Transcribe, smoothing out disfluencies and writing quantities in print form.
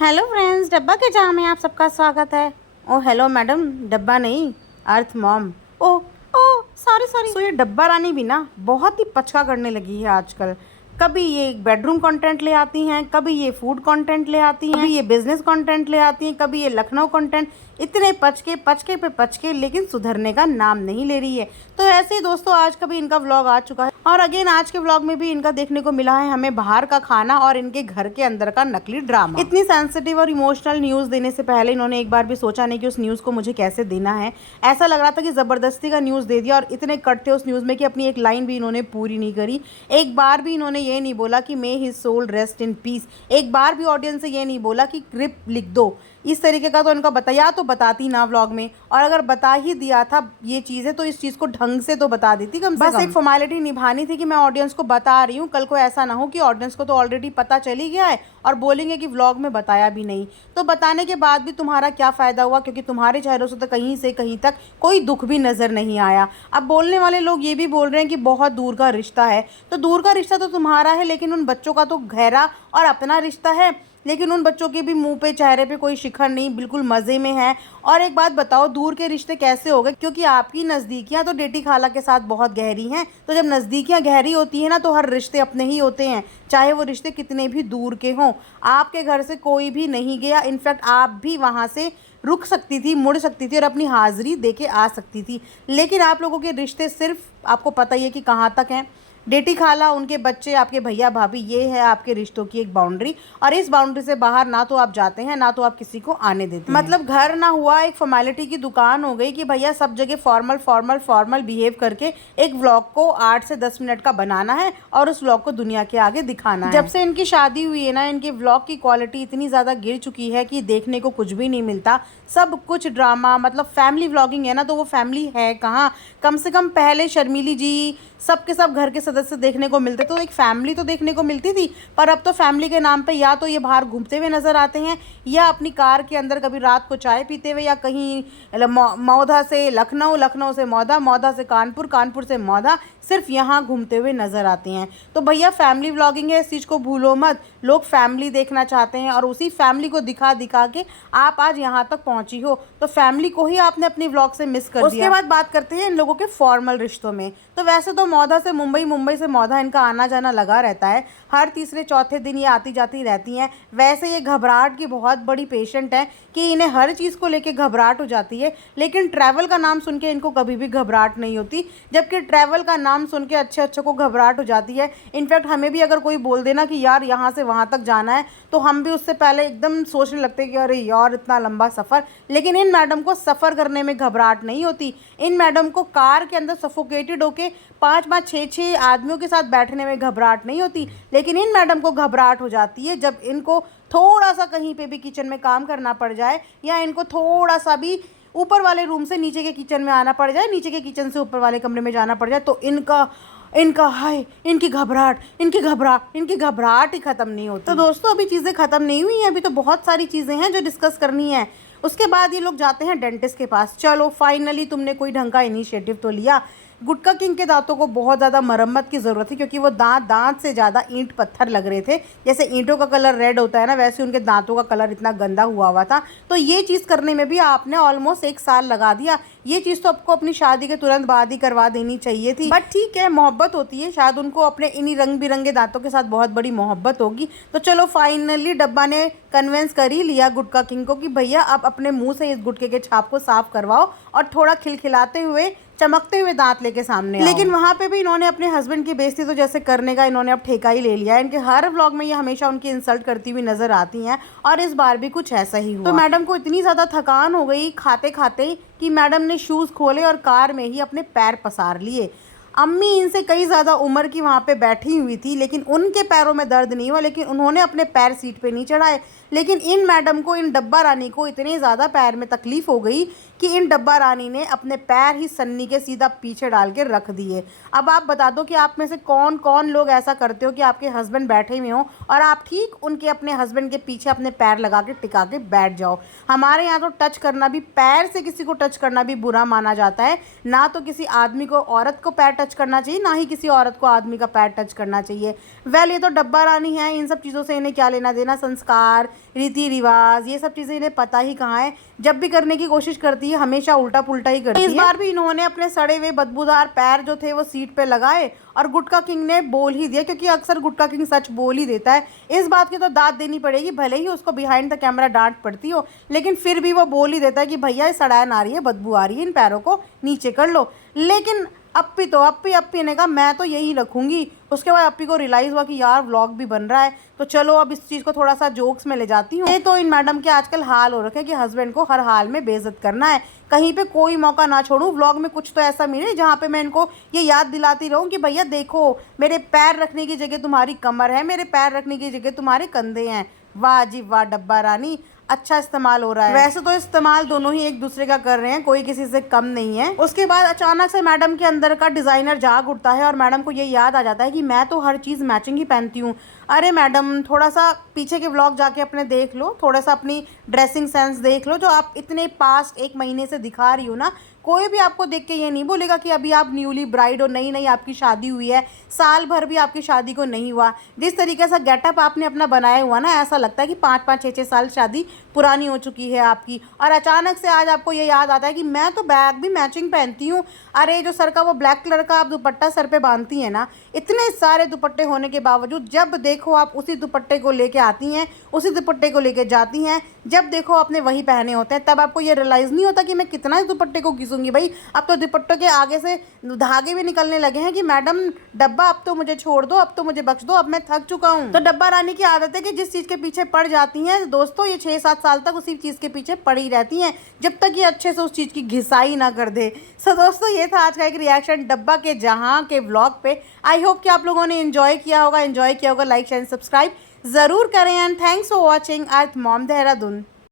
Hello friends, डब्बा के जहाँ में आप सबका स्वागत है। ओ हेलो मैडम, डब्बा नहीं, अर्थ मॉम। ओ ओ सॉरी सॉरी। सो ये डब्बा रानी भी ना बहुत ही पचका करने लगी है आजकल। कभी ये बेडरूम कंटेंट ले आती हैं, कभी ये फूड कंटेंट ले आती हैं, कभी ये बिजनेस कंटेंट ले आती हैं, कभी ये लखनऊ कंटेंट। इतने पचके पचके पे पचके, लेकिन सुधरने का नाम नहीं ले रही है। तो ऐसे ही दोस्तों, आज का भी इनका व्लॉग आ चुका है और अगेन आज के व्लॉग में भी इनका देखने को मिला है हमें बाहर का खाना और इनके घर के अंदर का नकली ड्रामा। इतनी सेंसिटिव और इमोशनल न्यूज़ देने से पहले इन्होंने एक बार भी सोचा नहीं कि उस न्यूज़ को मुझे कैसे देना है। ऐसा लग रहा था कि ज़बरदस्ती का न्यूज़ दे दिया और इतने कट थे उस न्यूज़ में कि अपनी एक लाइन भी इन्होंने पूरी नहीं करी। एक बार भी इन्होंने ये नहीं बोला कि may his soul rest in peace. एक बार भी ऑडियंस से ये नहीं बोला कि क्रिप लिख दो। इस तरीके का तो इनका बताया तो बताती ना व्लॉग में, और अगर बता ही दिया था ये चीज़ें तो इस चीज़ को ढंग से तो बता देती कम से कम। बस एक फॉर्मेलिटी निभानी थी कि मैं ऑडियंस को बता रही हूँ। कल को ऐसा ना हो कि ऑडियंस को तो ऑलरेडी पता चली गया है और बोलेंगे कि व्लॉग में बताया भी नहीं। तो बताने के बाद भी तुम्हारा क्या फ़ायदा हुआ, क्योंकि तुम्हारे चेहरों से तो कहीं से कहीं तक कोई दुख भी नज़र नहीं आया। अब बोलने वाले लोग ये भी बोल रहे हैं कि बहुत दूर का रिश्ता है, तो दूर का रिश्ता तो तुम्हारा है, लेकिन उन बच्चों का तो गहरा और अपना रिश्ता है। लेकिन उन बच्चों के भी मुंह पे चेहरे पे कोई शिखर नहीं, बिल्कुल मज़े में है। और एक बात बताओ, दूर के रिश्ते कैसे हो गए? क्योंकि आपकी नज़दीकियाँ तो डेटी खाला के साथ बहुत गहरी हैं। तो जब नज़दीकियाँ गहरी होती हैं ना, तो हर रिश्ते अपने ही होते हैं, चाहे वो रिश्ते कितने भी दूर के हों। आपके घर से कोई भी नहीं गया, इनफैक्ट आप भी वहाँ से रुक सकती थी, मुड़ सकती थी और अपनी हाज़िरी दे के आ सकती थी। लेकिन आप लोगों के रिश्ते सिर्फ आपको पता ही है कि कहाँ तक हैं। बेटी खाला, उनके बच्चे, आपके भैया भाभी, ये है आपके रिश्तों की एक बाउंड्री। और इस बाउंड्री से बाहर ना तो आप जाते हैं, ना तो आप किसी को आने देते हैं। मतलब घर ना हुआ, एक फॉर्मेलिटी की दुकान हो गई कि भैया सब जगह फॉर्मल फॉर्मल फॉर्मल बिहेव करके एक व्लॉग को 8 से 10 मिनट का बनाना है और उस व्लॉग को दुनिया के आगे दिखाना है। जब से इनकी शादी हुई है ना, इनके व्लॉग की क्वालिटी इतनी ज़्यादा गिर चुकी है कि देखने को कुछ भी नहीं मिलता। सब कुछ ड्रामा, मतलब फैमिली व्लॉगिंग है ना, तो वो फैमिली है कहाँ। कम से कम पहले शर्मीली जी, सब के सब घर के सदस्य देखने को मिलते, तो एक फैमिली तो देखने को मिलती थी। पर अब तो फैमिली के नाम पे या तो ये बाहर घूमते हुए नजर आते हैं, या अपनी कार के अंदर कभी रात को चाय पीते हुए, या कहीं मौधा से लखनऊ, लखनऊ से मौधा, मौधा से कानपुर, कानपुर से मौधा, सिर्फ यहाँ घूमते हुए नजर आते हैं। तो भैया फैमिली व्लॉगिंग है, इस चीज़ को भूलो मत। लोग फैमिली देखना चाहते हैं और उसी फैमिली को दिखा दिखा के आप आज यहाँ तक पहुँची हो। तो फैमिली को ही आपने अपनी व्लॉग से मिस कर दिया। उसके बाद बात करते हैं इन लोगों के फॉर्मल रिश्तों में। तो वैसे तो मौधा से मुंबई, मुंबई से मौधा, इनका आना जाना लगा रहता है। हर तीसरे चौथे दिन ये आती जाती रहती हैं। वैसे ये घबराहट की बहुत बड़ी पेशेंट है कि इन्हें हर चीज़ को लेके घबराहट हो जाती है, लेकिन ट्रैवल का नाम सुन के इनको कभी भी घबराहट नहीं होती, जबकि ट्रैवल का नाम सुन के अच्छे अच्छे को घबराहट हो जाती है। इनफैक्ट हमें भी अगर कोई बोल देना कि यार यहाँ से वहाँ तक जाना है, तो हम भी उससे पहले एकदम सोचने लगते हैं कि अरे यार इतना लंबा सफ़र। लेकिन इन मैडम को सफ़र करने में घबराहट नहीं होती। इन मैडम को कार के अंदर सफोकेटेड होके 5-5, 6-6 आदमियों के साथ बैठने में घबराहट नहीं होती। लेकिन इन मैडम को घबराहट हो जाती है जब इनको थोड़ा सा कहीं पे भी किचन में काम करना पड़ जाए, या इनको थोड़ा सा भी ऊपर वाले रूम से नीचे के किचन में आना पड़ जाए, नीचे के किचन से ऊपर वाले कमरे में जाना पड़ जाए, तो इनका इनका हाय, इनकी घबराहट ही ख़त्म नहीं होती। तो दोस्तों, अभी चीज़ें ख़त्म नहीं हुई हैं, अभी तो बहुत सारी चीज़ें हैं जो डिस्कस करनी है। उसके बाद ये लोग जाते हैं डेंटिस्ट के पास। चलो फाइनली तुमने कोई ढंग का इनिशिएटिव तो लिया। गुटका किंग के दांतों को बहुत ज़्यादा मरम्मत की ज़रूरत थी, क्योंकि वो दांत से ज़्यादा ईंट पत्थर लग रहे थे। जैसे ईंटों का कलर रेड होता है ना, वैसे उनके दांतों का कलर इतना गंदा हुआ था। तो ये चीज़ करने में भी आपने ऑलमोस्ट 1 साल लगा दिया। ये चीज़ तो आपको अपनी शादी के तुरंत बाद ही करवा देनी चाहिए थी। बट ठीक है, मोहब्बत होती है, शायद उनको अपने इन्हीं रंग बिरंगे दांतों के साथ बहुत बड़ी मोहब्बत होगी। तो चलो फाइनली डब्बा ने कन्विंस कर ही लिया गुटका किंग को कि भैया आप अपने मुंह से इस गुटके के छाप को साफ करवाओ और थोड़ा खिलखिलाते हुए, चमकते हुए दांत लेके सामने आओ। लेकिन वहाँ पे भी इन्होंने अपने हस्बैंड की बेइज्जती तो जैसे करने का इन्होंने अब ठेका ही ले लिया है। इनके हर व्लॉग में ये हमेशा उनकी इंसल्ट करती हुई नजर आती हैं, और इस बार भी कुछ ऐसा ही हुआ। तो मैडम को इतनी ज़्यादा थकान हो गई खाते खाते कि मैडम ने शूज़ खोले और कार में ही अपने पैर पसार लिए। अम्मी इनसे कई ज़्यादा उम्र की वहाँ पे बैठी हुई थी, लेकिन उनके पैरों में दर्द नहीं हुआ, लेकिन उन्होंने अपने पैर सीट पे नहीं चढ़ाए। लेकिन इन मैडम को, इन डब्बा रानी को इतनी ज़्यादा पैर में तकलीफ़ हो गई कि इन डब्बा रानी ने अपने पैर ही सन्नी के सीधा पीछे डाल के रख दिए। अब आप बता दो कि आप में से कौन कौन लोग ऐसा करते हो कि आपके हस्बैंड बैठे हुए हों और आप ठीक उनके अपने हस्बैंड के पीछे अपने पैर लगा के टिका के बैठ जाओ। हमारे यहाँ तो टच करना भी, पैर से किसी को टच करना भी बुरा माना जाता है। ना तो किसी आदमी को, औरत को पैर टच करना चाहिए, ना ही किसी औरत को आदमी का पैर टच करना चाहिए। वेल, ये तो डब्बा रानी है, इन सब चीज़ों से इन्हें क्या लेना देना, संस्कार, रीति रिवाज, ये सब चीज़ें इन्हें पता ही कहाँ है। जब भी करने की कोशिश करती है हमेशा उल्टा पुल्टा ही करती है। इस बार भी इन्होंने अपने सड़े हुए बदबूदार पैर जो थे वो सीट पे लगाए और गुटका किंग ने बोल ही दिया, क्योंकि अक्सर गुटका किंग सच बोल ही देता है। इस बात की तो दाद देनी पड़ेगी, भले ही उसको बिहाइंड द कैमरा डांट पड़ती हो, लेकिन फिर भी वो बोल ही देता है कि भैया ये सड़ैन आ रही है, बदबू आ रही है, इन पैरों को नीचे कर लो। लेकिन अप्पी ने कहा मैं तो यही रखूंगी। उसके बाद अप्पी को रियलाइज़ हुआ कि यार व्लॉग भी बन रहा है, तो चलो अब इस चीज़ को थोड़ा सा जोक्स में ले जाती हूँ। ये तो इन मैडम के आजकल हाल हो रखे हैं कि हस्बैंड को हर हाल में बेइज्जत करना है, कहीं पे कोई मौका ना छोड़ूं, व्लॉग में कुछ तो ऐसा मिले जहाँ पे मैं इनको ये याद दिलाती रहूं कि भैया देखो, मेरे पैर रखने की जगह तुम्हारी कमर है, मेरे पैर रखने की जगह तुम्हारे कंधे हैं। वाह जी वाह डब्बा रानी, अच्छा इस्तेमाल हो रहा है। वैसे तो इस्तेमाल दोनों ही एक दूसरे का कर रहे हैं, कोई किसी से कम नहीं है। उसके बाद अचानक से मैडम के अंदर का डिज़ाइनर जाग उठता है और मैडम को ये याद आ जाता है कि मैं तो हर चीज़ मैचिंग ही पहनती हूँ। अरे मैडम, थोड़ा सा पीछे के व्लॉग जाके अपने देख लो, थोड़ा सा अपनी ड्रेसिंग सेंस देख लो, जो आप इतने पास्ट 1 महीने से दिखा रही हो ना, कोई भी आपको देख के ये नहीं बोलेगा कि अभी आप न्यूली ब्राइड हो, नई नई आपकी शादी हुई है, साल भर भी आपकी शादी को नहीं हुआ। जिस तरीके से गेटअप आपने अपना बनाया हुआ ना, ऐसा लगता है कि 5-5 6-6 साल शादी पुरानी हो चुकी है आपकी, और अचानक से आज आपको ये याद आता है कि मैं तो बैग भी मैचिंग पहनती हूँ। अरे जो सर का वो ब्लैक कलर का आप दुपट्टा सर पे बांधती हैं ना, इतने सारे दुपट्टे होने के बावजूद जब देखो आप उसी दुपट्टे को लेके आती हैं, उसी दुपट्टे को लेके जाती हैं, जब देखो आपने वही पहने होते हैं, तब आपको ये रियलाइज़ नहीं होता कि मैं कितना इस दुपट्टे को घिसूंगी। भाई अब तो दुपट्टों के आगे से धागे भी निकलने लगे हैं कि मैडम डब्बा अब तो मुझे छोड़ दो, अब तो मुझे बख्श दो, अब मैं थक चुका हूँ। तो डब्बा रानी की आदत है कि जिस चीज़ के पीछे पड़ जाती हैं दोस्तों, ये 6-7 साल तक उसी चीज़ के पीछे पड़ी रहती हैं, जब तक ये अच्छे से उस चीज़ की घिसाई ना कर दे। सो दोस्तों, ये था आज का एक रिएक्शन डब्बा के जहाँ के व्लॉग पे। आई होप कि आप लोगों ने एंजॉय किया होगा। लाइक शेयर सब्सक्राइब ज़रूर करें and thanks for watching earth mom Dehradun.